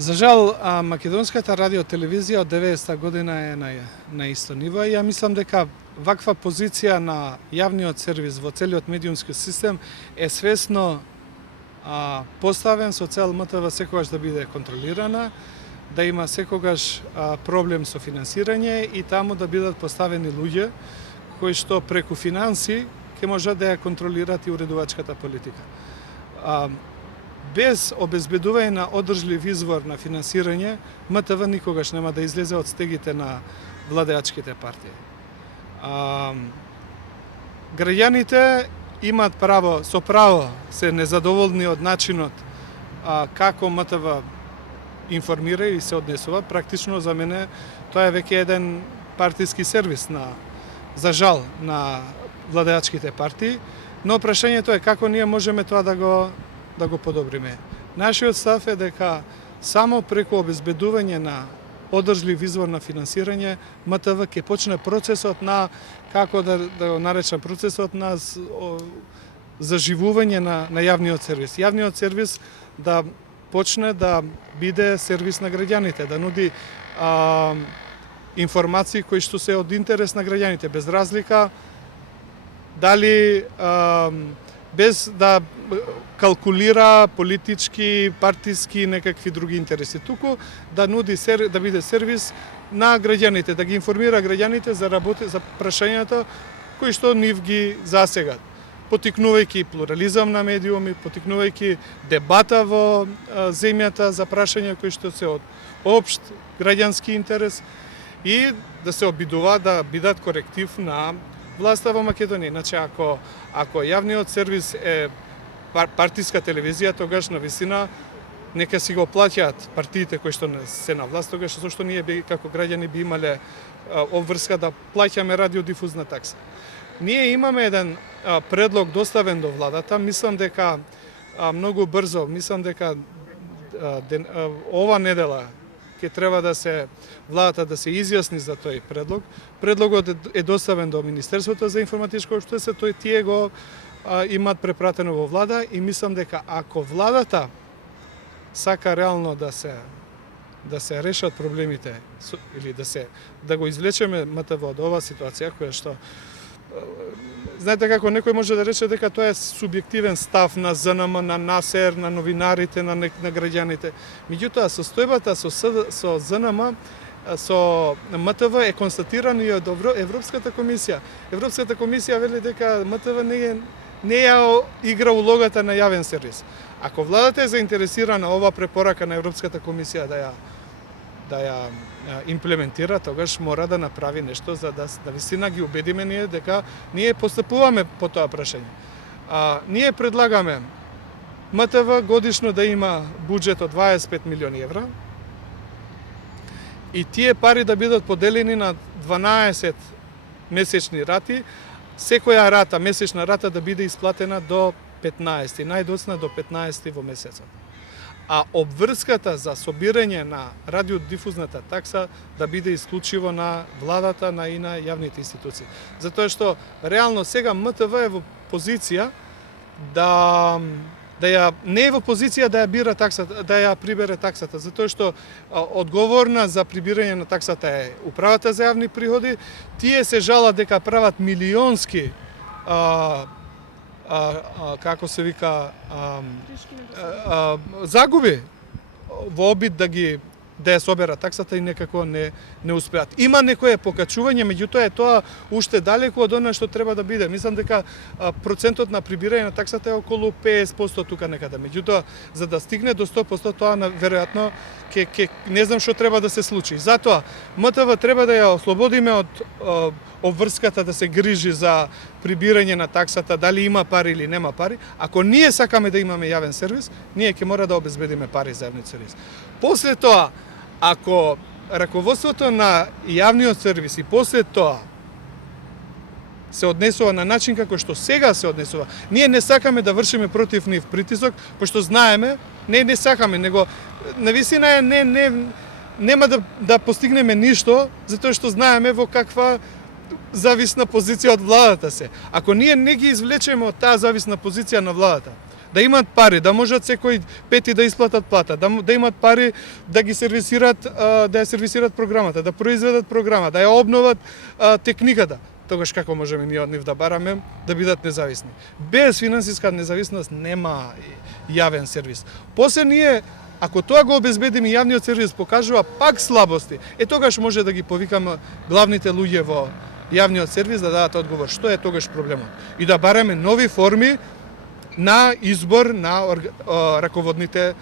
За жал, македонската радиотелевизија од 90-та година е на исто ниво и ја мислам дека ваква позиција на јавниот сервис во целиот медиумски систем е свесно поставен со цел МТВ секогаш да биде контролирана, да има секогаш проблем со финансирање и таму да бидат поставени луѓе кои што преку финанси ќе можат да ја контролираат и уредувачката политика. Без обезбедување на одржлив извор на финансирање, МТВ никогаш нема да излезе од стегите на владеачките партии. Граѓаните имаат право, со право се незадоволни од начинот како МТВ информира и се однесува. Практично за мене тоа е веќе еден партиски сервис за жал на владеачките партии, но прашањето е како ние можеме тоа да го подобриме. Нашиот став е дека само преку обезбедување на одржлив извор на финансирање, МТВ ќе почне процесот на, како да го наречам, процесот на заживување на јавниот сервис. Јавниот сервис да почне да биде сервис на граѓаните, да нуди информации кои што се од интерес на граѓаните, без разлика дали без да калкулира политички, партиски, некакви други интереси. Туку да нуди да биде сервис на граѓаните, да ги информира граѓаните за прашањата кои што нив ги засегат, потикнувајќи плурализам на медиуми, потикнувајќи дебата во земјата за прашања кои што се од општ граѓански интерес и да се обидува да бидат коректив на власта во Македонија. Иначе ако јавниот сервис е партиска телевизија, тогаш на вистина нека си го плаќаат партиите кои што се на власт, тогаш зашто ние како граѓани би имале обврска да плаќаме радиодифузна такса. Ние имаме еден предлог доставен до владата, мислам дека многу брзо, мислам дека ова недела ќе треба владата да се изјасни за тој предлог. Предлогот е доставен до Министерството за информатичко општество, тие го имаат препратено во влада и мислам дека ако владата сака реално да се решат проблемите или да го извлечеме МТВ од оваа ситуација која што знаете како некој може да рече дека тоа е субјективен став на ЗНМ, на НАСЕР, на новинарите, на граѓаните. Меѓутоа, состојбата со ЗНМ, со МТВ е констатирано и од Европската комисија. Европската комисија вели дека МТВ не ја игра улогата на јавен сервис. Ако владата е заинтересирана ова препорака на Европската комисија да ја имплементира, тогаш мора да направи нешто за да вистина ги убедиме ние дека ние постапуваме по тоа прашање. Ние предлагаме МТВ годишно да има буџет од 25 милиони евра и тие пари да бидат поделени на 12 месечни рати, секоја рата, месечна рата да биде исплатена до 15, најдоцна до 15 во месецот. А обврската за собирање на радиодифузната такса да биде исклучиво на владата и на јавните институции. Затоа што реално сега МТВ е во позиција не е во позиција да ја бира таксата, да ја прибере таксата, затоа што одговорна за прибирање на таксата е управата за јавни приходи. Тие се жалат дека прават милионски како се вика загуби во обид да ја соберат таксата и некако не успеат. Има некое покачување, меѓутоа е тоа уште далеку од она што треба да биде. Мислам дека процентот на прибирање на таксата е околу 50% тука некаде. Меѓутоа, за да стигне до 100%, тоа веројатно не знам што треба да се случи. Затоа МТВ треба да ја ослободиме од обврската да се грижи за прибирање на таксата, дали има пари или нема пари. Ако ние сакаме да имаме јавен сервис, ние ќе мора да обезбедиме пари за јавниот сервис. После тоа, ако раководството на јавниот сервис и после тоа се однесува на начин како што сега се однесува, ние не сакаме да вршиме против нив притисок, пошто знаеме, не сакаме, него навистина нема да постигнеме ништо, затоа што знаеме во каква зависна позиција од владата се. Ако ние не ги извлечеме од таа зависна позиција на владата, да имаат пари, да можат секој пети да исплатат плата, да имаат пари да ги сервисират, да ја сервисират програмата, да произведат програма, да ја обноват техниката. Тогаш како можеме ние од нив да бараме да бидат независни. Без финансиска независност нема јавен сервис. После ние, ако тоа го обезбедиме, јавниот сервис покажува пак слабости, тогаш може да ги повикаме главните луѓе во јавниот сервис да дадат одговор што е тогаш проблемот и да бараме нови форми на избор на раководните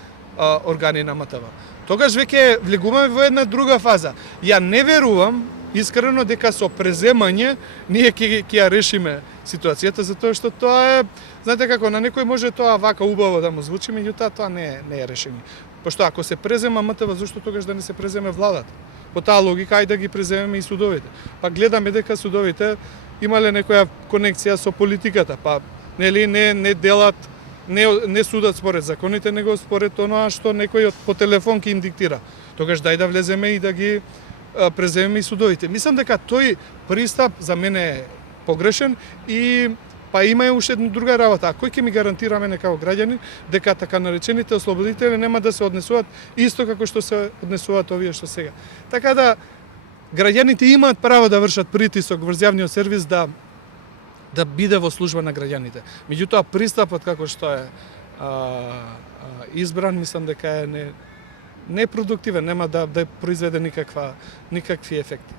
органи на МТВ. Тогаш веќе влегуваме во една друга фаза. Ја не верувам искрено дека со преземање ние ќе ја решиме ситуацијата, затоа што тоа е, знаете како, на некој може тоа вака убаво да му звучи, меѓутоа тоа не е решение. Пошто ако се презема МТВ, зашто тогаш да не се преземе владата? По таа логика, ајде да ги преземеме и судовите. Па гледаме дека судовите имале некоја конекција со политиката, па нели не делат, не судат според законите, него според тоа што некој по телефон ќе им диктира. Тогаш дај да влеземе и да ги преземеме и судовите. Мислам дека тој пристап за мене е погрешен и па има и уште една друга работа. А кој ќе ми гарантира мене како граѓанин дека така наречените ослободители нема да се однесуваат исто како што се однесуваат овие што сега. Така да граѓаните имаат право да вршат притисок врз јавниот сервис да биде во служба на граѓаните. Меѓутоа пристапот како што е избран, мислам дека е непродуктивен, нема да произведе никакви ефекти.